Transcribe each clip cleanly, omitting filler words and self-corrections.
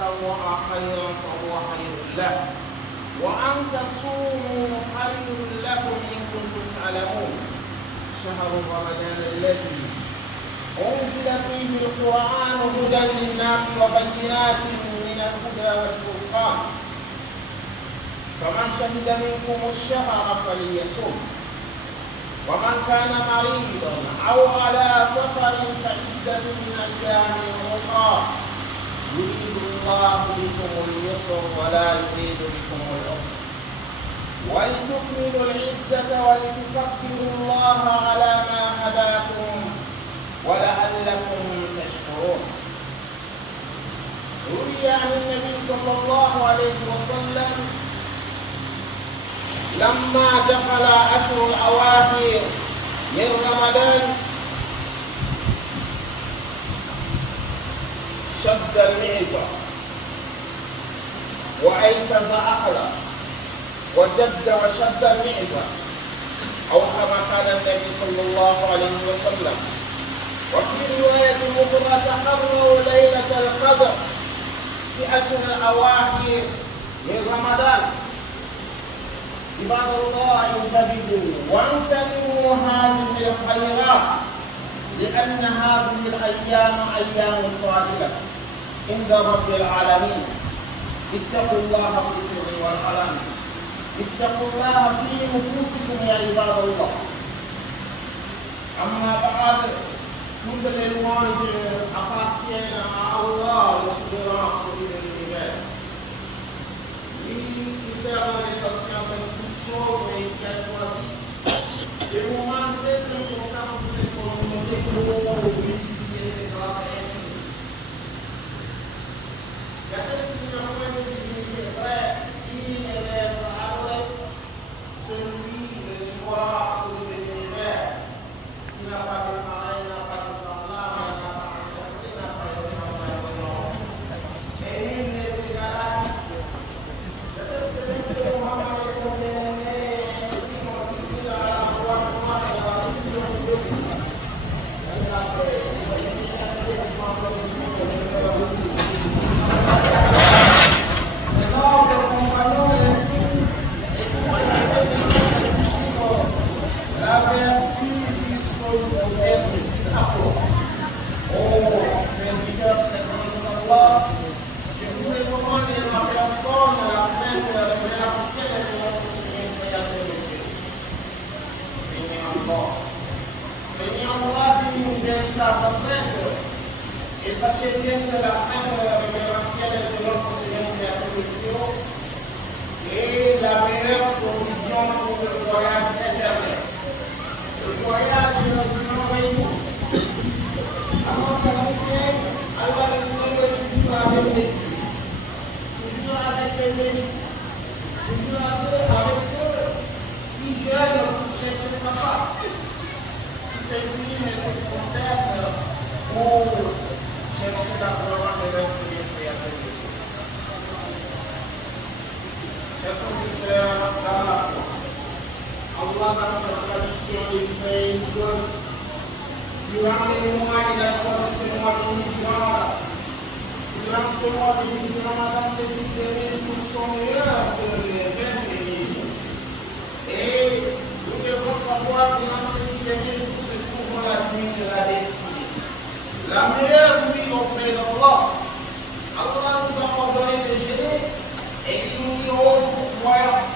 تطوع خيرا فهو خير له وأن تصوموا خير لكم إن كنتم تعلمون شهر رمضان الذي أنزل فيه القرآن هدى للناس وبينات من الهدى والفرقان فمن شهد منكم الشهر فليصم ومن كان مريضا أو على سفر فعدة من أيام أخرى يريد الله بكم اليسر ولا يريد بكم العسر ولتكملوا العدة ولتكبروا الله على ما هداكم ولعلكم تشكرون. روي عن النبي صلى الله عليه وسلم لما دخل أشهر الأواخر من رمضان شد المعزة وأيقظ عقله وجد وشد المعزة أو كما قال النبي صلى الله عليه وسلم. وفي رواية أخرى تحروا ليلة القدر في أشهر الأواخر من رمضان. عباد الله انتبهوا وانتبهوا هذه الخيرات لأن هذه الأيام أيام فاضلة عند رب العالمين. اتقوا الله في السر والعلن، اتقوا الله في نفوسكم يا عباد الله. أما بعد toutes les louanges appartiennent à Allah, le souverain, celui de l'univers. Lui qui sert dans les stations en toutes choses et qui a choisi des moments très importants pour cette communauté pour multiplier ses grâces infinies. La testimoniale de divinité vraie, il élève adoré celui de souverain, celui de l'univers, qui n'a pas de pareil, n'a pas de et sachez bien que la sainte révérentielle de notre Seigneur est la meilleure provision pour le voyage éternel. Le voyage de notre nom. Alors ça nous fait, Allah nous avec les toujours avec les mérites, toujours avec ceux qui viennent pour chercher sa face, qui s'expriment et se contestent pour chercher la gloire de leur Seigneur créateur. Chers frères et sœurs, dans la foi, Allah dans sa tradition divine que durant les mois et la joie de ce mois de Ramadan, durant ce mois de Ramadan, ces 10 derniers jours sont meilleurs que les 20 derniers jours. Et nous devons savoir que dans ces 10 derniers jours se trouve la nuit de la destinée. La meilleure nuit auprès d'Allah. Allah nous a ordonné de jeûner et il nous dit aux croyants,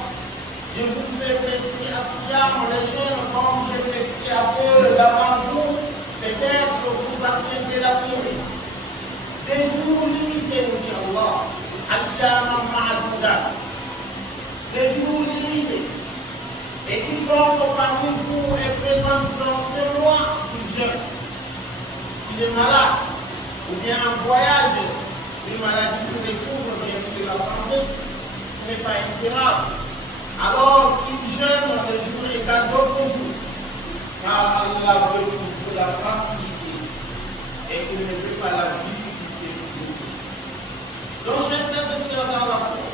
je vous fais prescrire à Siam les jeunes comme j'ai prescrit à ceux d'avant vous, peut-être que vous atteindrez la prière. Des jours limités, nous dit Allah, Ayyam Ma'aduda. Des jours limités. Et quiconque parmi vous est présent dans ce mois, il jeûne. S'il est malade, ou bien en voyage, une maladie qui découvre bien sûr la santé, n'est pas incurable, alors il jeûne les jours et dans d'autres jours, car Allah veut pour la facilité et il ne veut pas la difficulté pour nous. Donc, mes frères et sœurs dans la foi,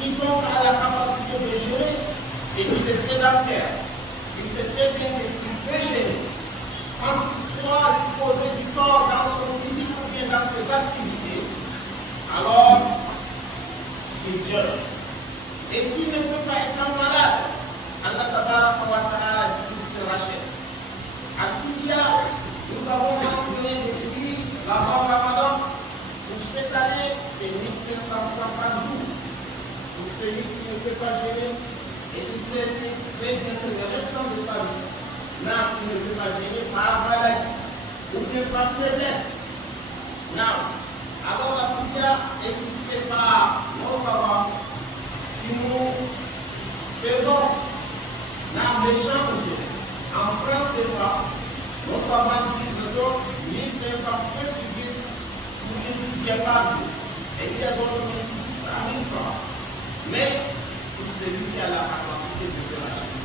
quiconque a la capacité de jeûner et qui est sédentaire, il sait très bien qu'il peut jeûner. Quand il faut poser du corps dans son physique ou bien dans ses activités, alors Et s'il ne peut pas être malade, Allah Tabaraka wa Ta'ala dit qu'il se rachète. Al-Fidia, nous avons mentionné depuis l'avant Ramadan, pour cette année, c'est 1500 francs par jour. Pour celui qui ne peut pas gérer, et il sait très bien que le restant de sa vie, là, il ne peut pas gérer par maladie, ou bien par faiblesse. Là, alors la fidia est fixée par nos savants. Si nous faisons l'échange en France CFA, nos savants disent donc 1500 peut suffire pour une fidia par jour. Et il y a d'autres qui fixent à 1000 francs. Mais pour celui qui a la capacité de se racheter.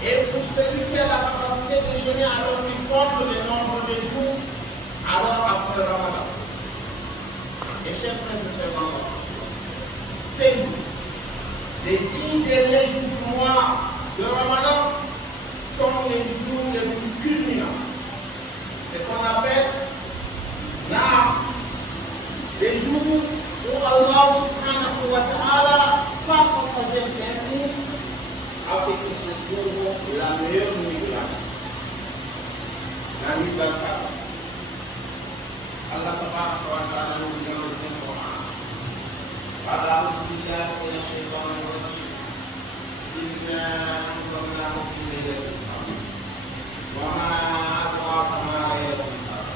Et pour celui qui a la capacité de jeûner, alors qu'il compte le nombre de jours, alors après le Ramadan. Et chers frères et sœurs, c'est les 10 derniers jours du mois de Ramadan sont les jours les plus culminants. C'est ce qu'on appelle les jours où Allah subhanahu wa ta'ala, par sa sagesse infinie, a fait que ce jour la meilleure nuit de l'année. La nuit d'Al-Qadr. Allah tabaraka wa ta'ala nous dit dans le Saint-Coran, قال أعوذ بالله من الشيطان الرجيم إنا أنزلناه في ليلة القدر وما أدراك ما ليلة القدر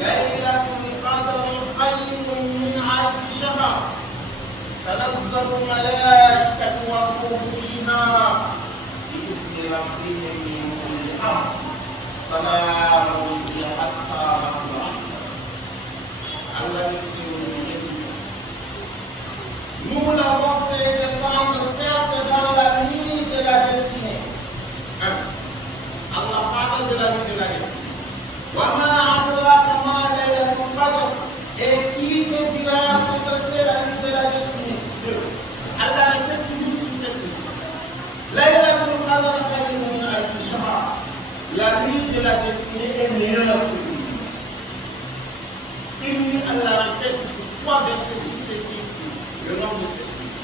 ليلة القدر خير من ألف شهر تنزل الملائكة والروح فيها بإذن ربهم من كل أمر سلام هي حتى مطلع الذي nous l'avons fait descendre certes dans la nuit de la destinée. Allah parle de la nuit de la destinée. وَمَا أَدْرَاكَ مَا لَيْلَةُ الْقَدْرِ. Et qui te dira ce que c'est la nuit de la destinée? Allah répète toujours sur cette nuit. لَيْلَةُ الْقَدْرِ خَيْرٌ مِنْ أَلْفِ شَهْرٍ. La nuit de la destinée est meilleure que lui. Une nuit, Allah répète sur 3 versets successifs le nom de cette nuit.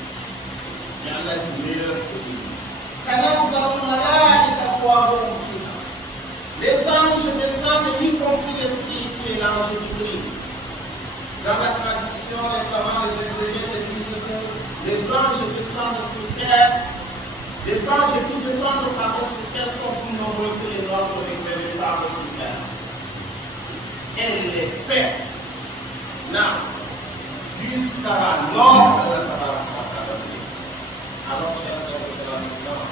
Et Allah dit meilleur que lui. Les anges descendent, y compris l'esprit qui est l'ange Jibril. Dans la tradition, les savants, les exégètes disent que les anges descendent sur terre. Les anges qui descendent sur terre sont plus nombreux que les nombres que les sables sur terre. Et les pères, jusqu'à la mort de la Tabaraka. Alors, chers frères et sœurs musulmans,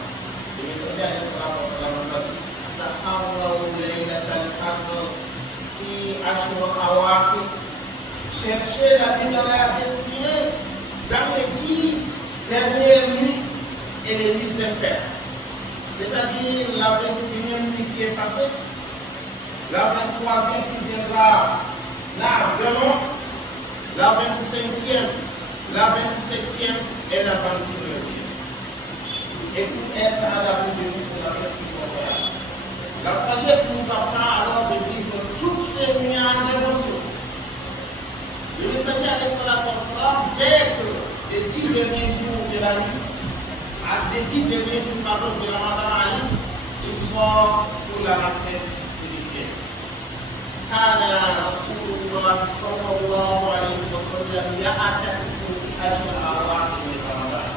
le messager alayhi salatu wa salam a dit Ta'awwaw laylat al-qadr fi ashr awaqit. Cherchez la nuit de la destinée dans les 10 dernières nuits et les nuits impaires. C'est-à-dire la 21e nuit qui est passée, la 23e qui viendra demain, la 25e, la 27e et la 29e. Et pour être à la vie de nous, c'est la vie qu'il faut faire. La sagesse nous apprend alors de vivre toutes ces nuits en dévotion. Le messager alayhi salatu wa salam, dès que les 10 derniers jours de la nuit, à les 10 derniers jours de Ramadan arrivent, ils sont pour la rentrée spirituelle. كان رسول الله صلى الله عليه وسلم يعتكف في أجل أرواح من رمضان.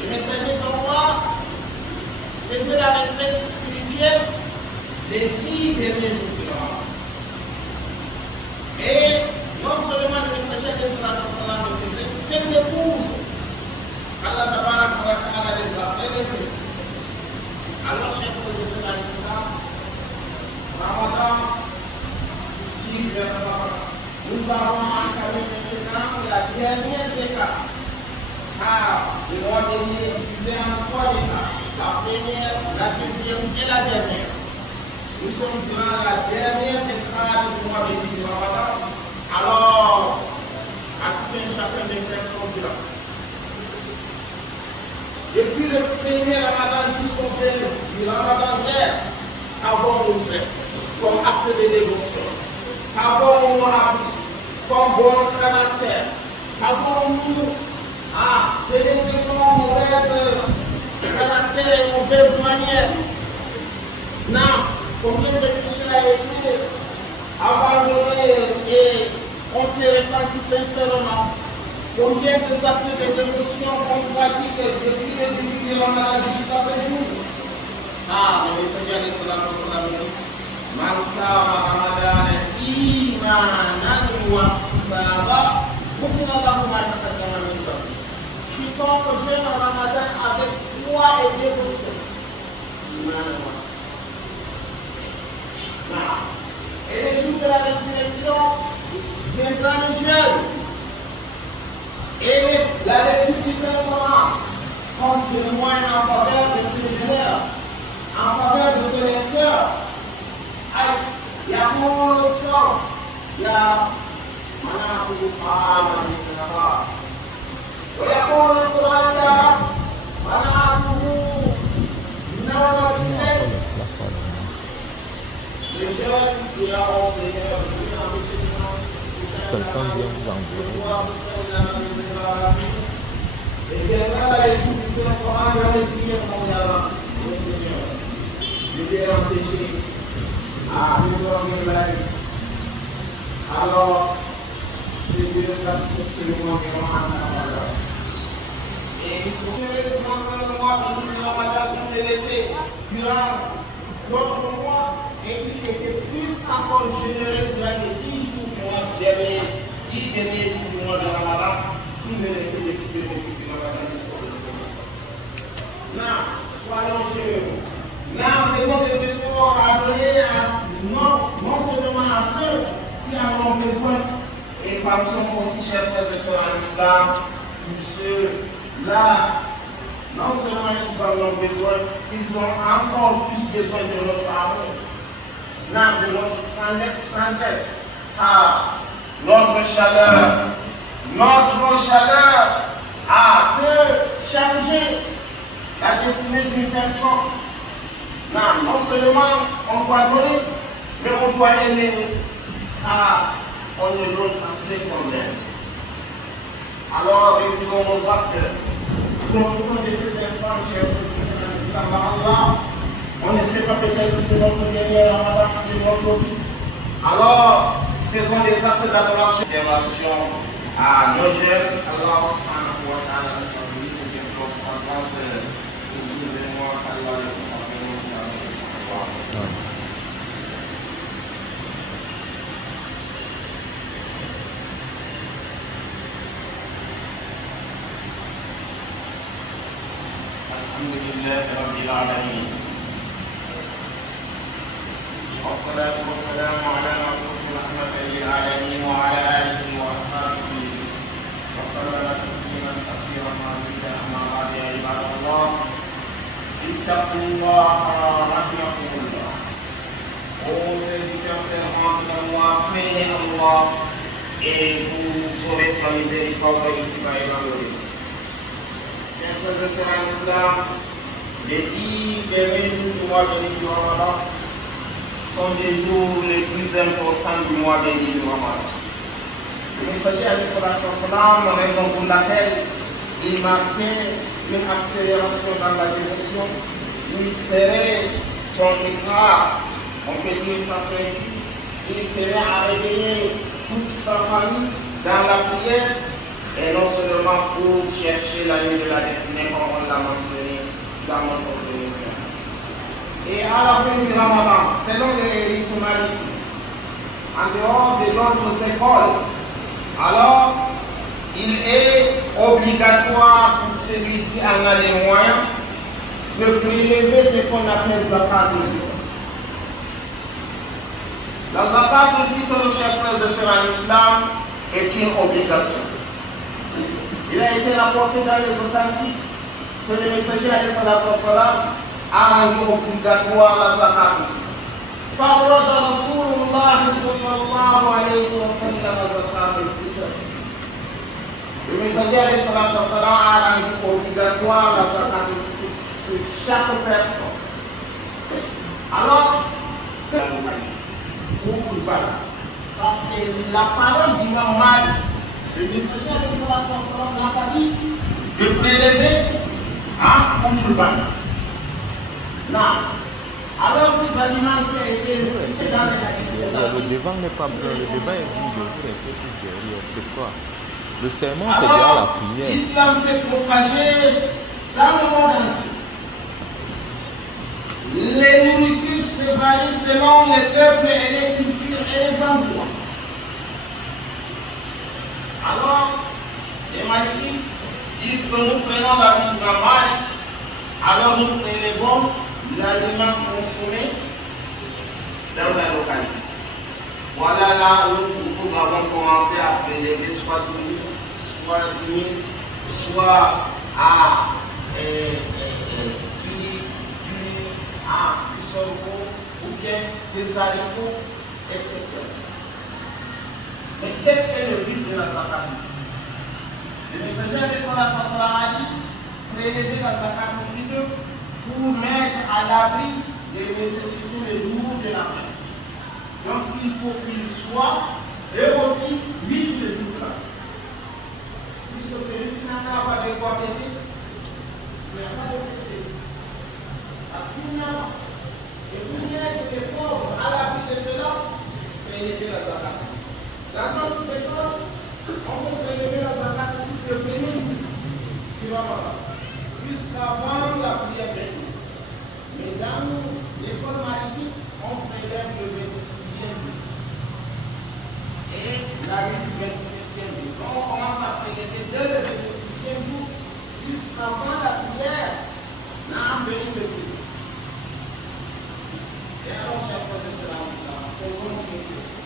Le messager d'Allah faisait la retraite spirituelle des 10 derniers jours de Ramadan. Et non seulement le messager de Salam le faisait, ses épouses, Allah Tabaraka wa Ta'ala les a élevées. Alors, chers frères et sœurs d'Islam, Ramadan, nous avons entamé maintenant la dernière décade. Car le mois dernier est divisé en 3 décades. La première, la deuxième et la dernière. Nous sommes durant la dernière décade du mois de Ramadan. Alors, à tout un chacun des frères sont là. Depuis le premier Ramadan jusqu'au dernier, du Ramadan hier, avons-nous fait comme acte de dévotion. Avons-nous appris comme bon caractère, Avons-nous des éléments mauvaises caractère et mauvaise manière? Non. Combien de péchés a été abandonné et on s'est répandu sincèrement? Combien de actes de dévotion qu'on pratique depuis le début de la maladie jusqu'à ce jour? Mais le Seigneur de Salam dit, Man sama Ramadan imanan wa ihtisaba, ghufira lahu ma taqaddama min dhanbi. Quiconque jeûne en Ramadan avec foi et dévotion. Imanan wa ihtisaba. Et le jour de la résurrection viendra le jeûne. Et la lecture du Saint-Coran comme témoin en faveur de ce jeûneur, en faveur de ce lecteur. يقول الصوم يا مناط الطعام بالنهار ويقول القرآن يا مناطه النوم بالليل. Les jeunes qui ont Seigneur, et viendra la lecture du Saint-Coran dans les prières mondiales, le Seigneur, l'idée empêchée. Alors, c'est deux actes que le monde est en train. Et il faut que le mois de Ramadan qui était durant d'autres mois et qui était plus encore généreux durant les 10 jours du mois dernier, 10 derniers jours du mois de Ramadan, tout ne l'était depuis le début du Ramadan jusqu'au bout. Non, soyons généreux. Là, faisons des efforts à donner non seulement à ceux qui en ont besoin, et pensons aussi, chers frères et sœurs en islam, que ceux-là, non seulement ils en ont besoin, ils ont encore plus besoin de notre amour, de notre tendresse, notre chaleur peut changer la destinée d'une personne. Non seulement on doit donner, mais on doit aimer aussi. On ne donne pas ce qu'on aime. Alors, révisons nos actes. Profitons de ces instants, chers frères, on ne sait pas peut-être si notre dernier Ramadan de notre vie. Alors, faisons des actes d'adoration à nos jeunes. Alors, الحمد لله رب العالمين والصلاة والسلام على مبعوث رحمة للعالمين وعلى آله وأصحابه وسلم تسليما كثيرا مزيدا أما بعد يا عباد الله اتقوا الله رحمكم الله. Ô serviteurs servants de Allah, craignez Allah et vous aurez sa miséricorde ici-bas et dans le monde. Chers frères et sœurs en islam, les 10 derniers jours du mois de Ramadan sont des jours les plus importants du mois de Ramadan. Le messager a dit la raison pour laquelle il marquait une accélération dans la dévotion, il serrait son islam, on peut dire sa service, il tenait à réveiller toute sa famille dans la prière. Et non seulement pour chercher la nuit de la destinée, comme on l'a mentionné dans notre organisation. Et à la fin du Ramadan, selon les ritualités, en dehors de d'autres écoles, alors il est obligatoire pour celui qui en a les moyens de prélever ce qu'on appelle zakat al-fitr. La zakat al-fitr, chers frères et sœurs en islam, est une obligation. Il a été rapporté dans les authentiques que le messager a rendu obligatoire la zakat. فرض رسول الله صلى الله عليه وسلم زكاة الفطر. Le messager a rendu obligatoire la zakat sur chaque personne. Alors, la parole d'Imam Malik Le ministère de la Transformation n'a pas dit de prélever pour tout le bain. Non. Alors, ces aliments qui ont été. C'est dans le devant n'est pas plein, le devant est vide, c'est plus derrière. C'est quoi? Le serment, c'est derrière la prière. L'islam s'est propagé dans le monde entier. Les nourritures se varient selon les peuples et les cultures et les endroits. Alors, les maléfiques disent que nous prenons la vie normale, alors nous prélevons l'aliment consommé dans la localité. Voilà là où nous avons commencé à prélever soit 10 000, soit 10 000, soit à du sorgho ou bien des haricots, etc. Mais quel est le but de la zakat? Le messager de Salat a dit prélever la zakat pour mettre à l'abri des nécessités les jours de la mer. Donc il faut qu'il soit et aussi riche de tout là. Puisque celui qui n'a pas de quoi payer, il n'y a pas de péché. Parce qu'il n'y a pas. Et vous n'êtes des pauvres à l'abri de cela, prélever la zakat. Dans notre école, on peut prélever la zakat pour le béni qui va là. Jusqu'avant la prière bénie. Mais dans l'école maritime, on prélève le 26e jour. Et la nuit du 27e jour. Donc on commence à prélever dès le 26e jour jusqu'avant la prière. Là, on bénit le Dieu. Et alors, chers frères et sœurs, posons une question.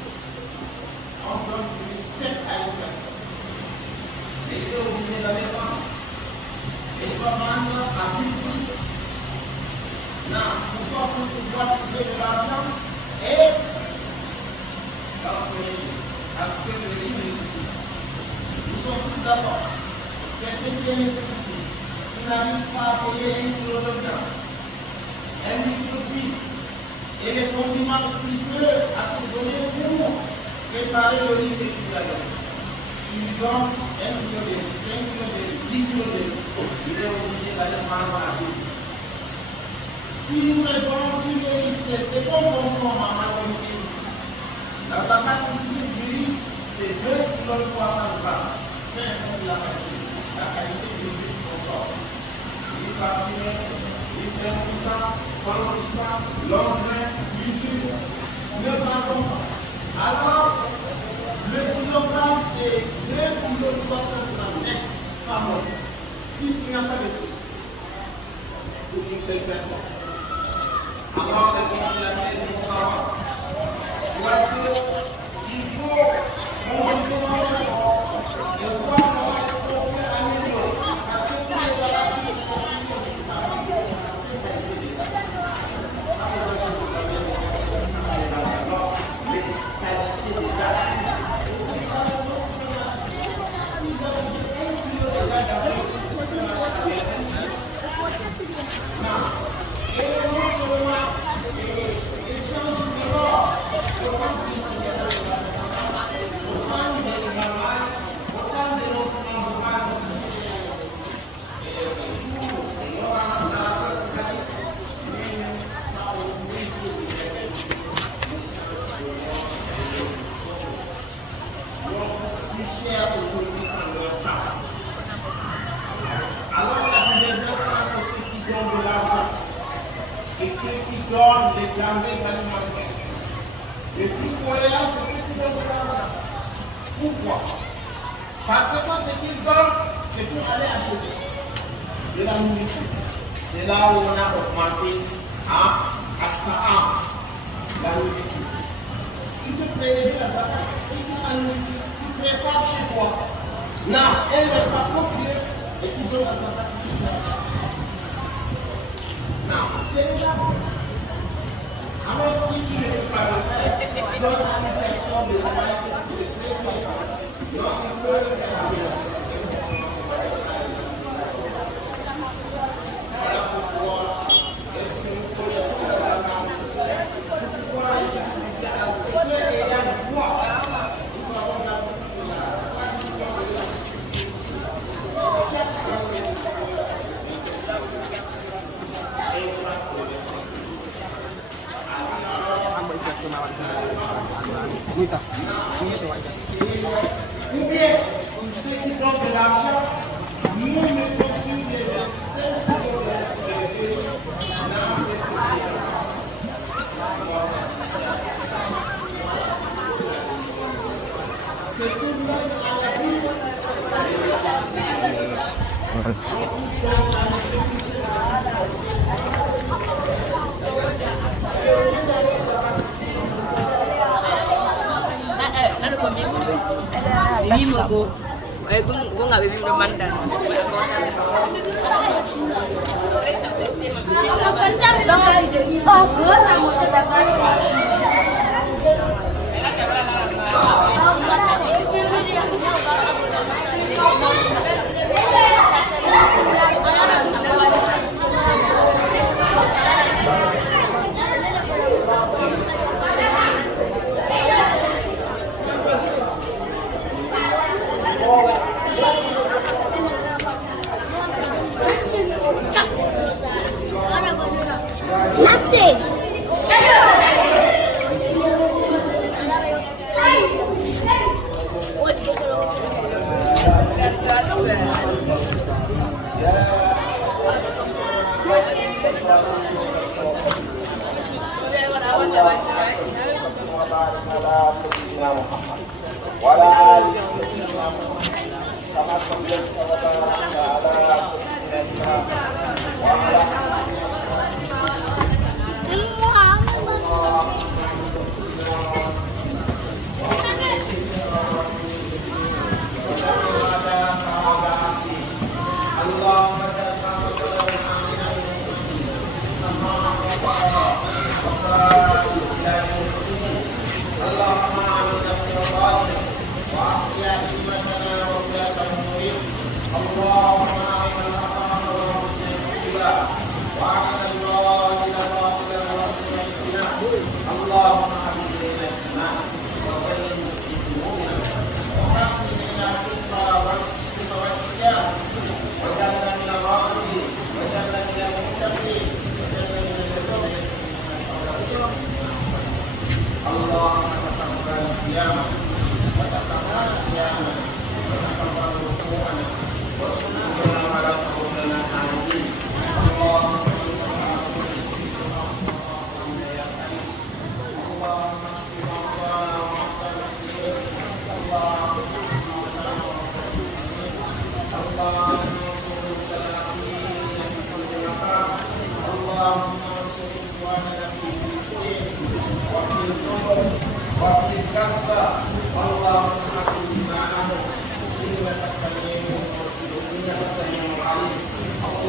On donne plus 7 à une personne. Mais il est obligé d'aller vendre. Et il va vendre à plus prix. Non, pourquoi pour pouvoir trouver de l'argent? Et parce que le riz ne suffit. Nous sommes tous d'accord. Quelqu'un qui est nécessité, qui n'arrive pas à payer 1 kilo de viande, 1 litre d'huile, et les condiments qu'il peut à se donner pour préparer le riz que tu as donné. Il lui donne 1 kilo de riz, 5 kilo de riz, 10 kilo de riz. Il est obligé d'aller prendre la vie. Si nous répondons sur les riz, c'est qu'on consomme en majorité ici. La zakat du riz, c'est 2 kg 300 grammes. Peu importe la qualité du riz qu'on sort. Riz parfumé, riz 5%, 100%, long grain, riz sûr. Ne pardon pas. Alors, le kilogramme, c'est 2 kg 300 grammes net par mois. Puisqu'il n'y a pas de prix pour une seule personne. Alors, de commencer à faire du savoir. Il faut qu'on recommande de voir comment est-ce qu'on peut améliorer. Parce que tous les maladies qui sont donnent des denrées alimentaires. Et puis pour les là, c'est ce qu'ils donnent de l'argent. Pourquoi? Parce que ce qu'ils donnent, c'est pour aller acheter de la nourriture. C'est là où on a augmenté la nourriture. Tu peux prélever la zakat, tu peux la nourriture, tu prépares chez toi. Non, elle n'est pas copiée et tu donnes la zakat. Non, c'est déjà bon. Alors, si tu ne peux pas le faire, donne une section de travail que tu peux faire. Donc, il peut le faire. Voilà pourquoi est-ce que nous connaissons la langue. Pourquoi est-ce que ayant droit, nous avons la Ou bien, ceux qui donnent de l'argent, nous mettons sur les c'est tout le monde à la vie. Ano commit to it? Hindi mo go. Eh, kung nga bibing romandan. Plastic.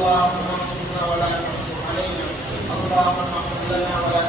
اللهم انصرنا ولا تنصر علينا اللهم اغفر لنا ولا